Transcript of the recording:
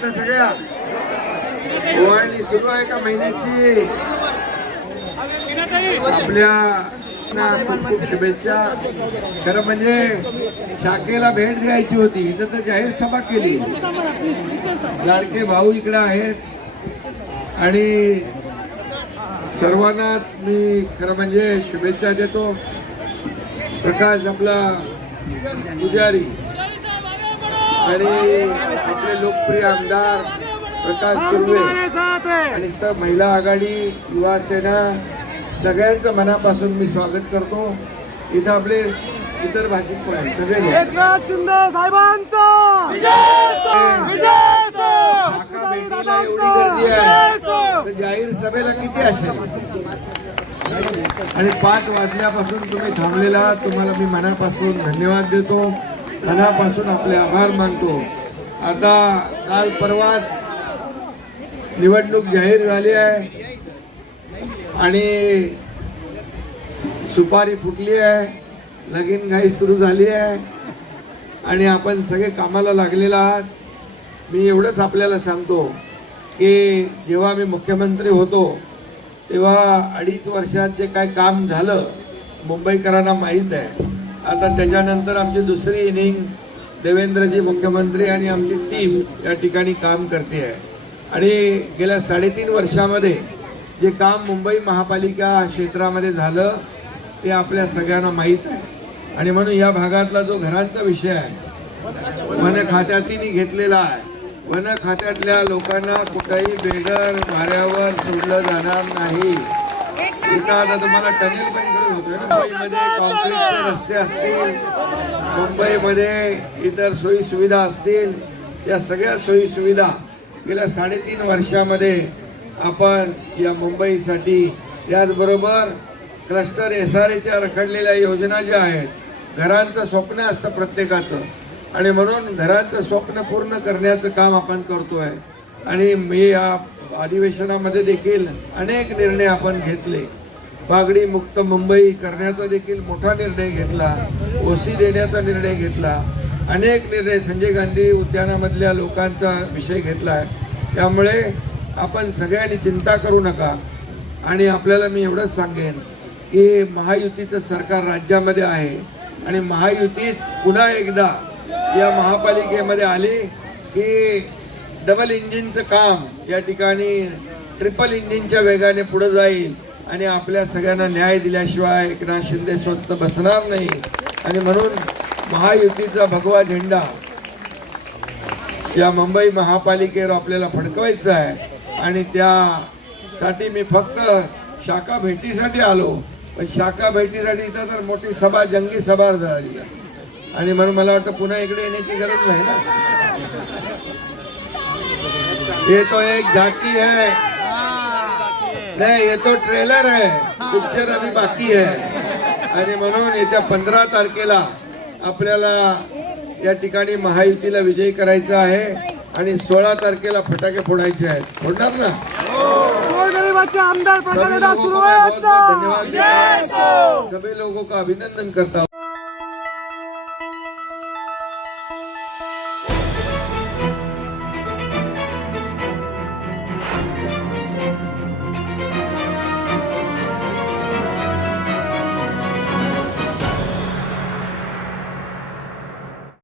आहेत ना सगळ्या? ओवाळणी सुरू आहे का महिन्याची? आपल्या खूप खूप शुभेच्छा. खरं म्हणजे शाखेला भेट द्यायची होती, इथं तर जाहीर सभा केली. लाडके भाऊ इकडे आहेत आणि सर्वांनाच मी खरं म्हणजे शुभेच्छा देतो. प्रकाश आपला पुजारी आणि आपले लोकप्रिय आमदार प्रकाश सुर्वे आणि महिला आघाडी, युवा सेना सगळ्यांचं मनापासून मी स्वागत करतो. इथं आपले इतर भाषिक पण आहेत सगळे. एकनाथ शिंदे साहेबांचा भेटीला एवढी गर्दी आहे तर जाहीर सभेला किती असेल? आणि 5 वाजल्यापासून तुम्ही थांबलेला तुम्हाला मी मनापासून धन्यवाद देतो, मनापासून आपले आभार मानतो. आता काल परवाच निवडणूक जाहीर झाली आहे आणि सुपारी फुटली आहे, लगीनघाई सुरू झाली आहे आणि आपण सगळे कामाला लागलेला आहात. मी एवढंच आपल्याला सांगतो की जेव्हा मी मुख्यमंत्री होतो तेव्हा 2.5 वर्षात जे काय काम झालं मुंबईकरांना माहीत आहे. आता त्याच्यानंतर आमची दुसरी इनिंग देवेंद्रजी मुख्यमंत्री आणि आमची टीम या ठिकाणी काम करते आहे. आणि गेल्या 3.5 वर्षामध्ये जे काम मुंबई महापालिका क्षेत्रामध्ये झालं ते आपल्या सगळ्यांना माहीत आहे. आणि म्हणून या भागातला जो घरांचा विषय आहे वन खात्यातीने घेतलेला आहे. वन खात्यातल्या लोकांना कुठेही बेघर वाऱ्यावर सोडलं जाणार नाही. इथं आता तुम्हाला टनेल पण इकडे होतोय ना. मुंबईमध्ये कॉन्क्रीटचे रस्ते असतील, मुंबईमध्ये इतर सोयी सुविधा असतील, या सगळ्या सोयी सुविधा गेल्या 3.5 वर्षामध्ये आपण या मुंबईसाठी, याचबरोबर क्लस्टर SRAच्या रखडलेल्या योजना ज्या आहेत, घरांचं स्वप्न असतं प्रत्येकाचं आणि म्हणून घराचं स्वप्न पूर्ण करण्याचं काम आपण करतोय. आणि मी या अधिवेशनामध्ये देखील अनेक निर्णय आपण घेतले. पागडी मुक्त मुंबई करण्याचा देखील मोठा निर्णय घेतला, OC देण्याचा निर्णय घेतला, अनेक निर्णय संजय गांधी उद्यानामधल्या लोकांचा विषय घेतला आहे. त्यामुळे आपण सगळ्यांनी चिंता करू नका. आणि आपल्याला मी एवढंच सांगेन की महायुतीचं सरकार राज्यामध्ये आहे आणि महायुतीच पुन्हा एकदा या महापालिकेमध्ये आली की डबल इंजिनचं काम या ठिकाणी ट्रिपल इंजिनच्या वेगाने पुढे जाईल आणि आपल्या सगळ्यांना न्याय दिल्याशिवाय एकनाथ शिंदे स्वस्थ बसणार नाही. आणि म्हणून महायुतीचा भगवा झेंडा या मुंबई महापालिकेवर आपल्याला फडकवायचा आहे. आणि त्यासाठी मी फक्त शाखा भेटीसाठी आलो, पण शाखा भेटीसाठी इथं तर मोठी सभा, जंगी सभा झाली आणि म्हणून मला वाटतं पुन्हा इकडे येण्याची गरज नाही ना. ये तो एक झाकी है, नहीं ये तो ट्रेलर है, पिक्चर अभी बाकी है. आणि म्हणून येत्या 15 तारखेला आपल्याला या ठिकाणी महायुतीला विजयी करायचा आहे आणि 16 तारखेला फटाके फोडायचे आहेत. फोडणार ना? आमदार धन्यवाद. सभी लोगों का अभिनंदन करता हूँ.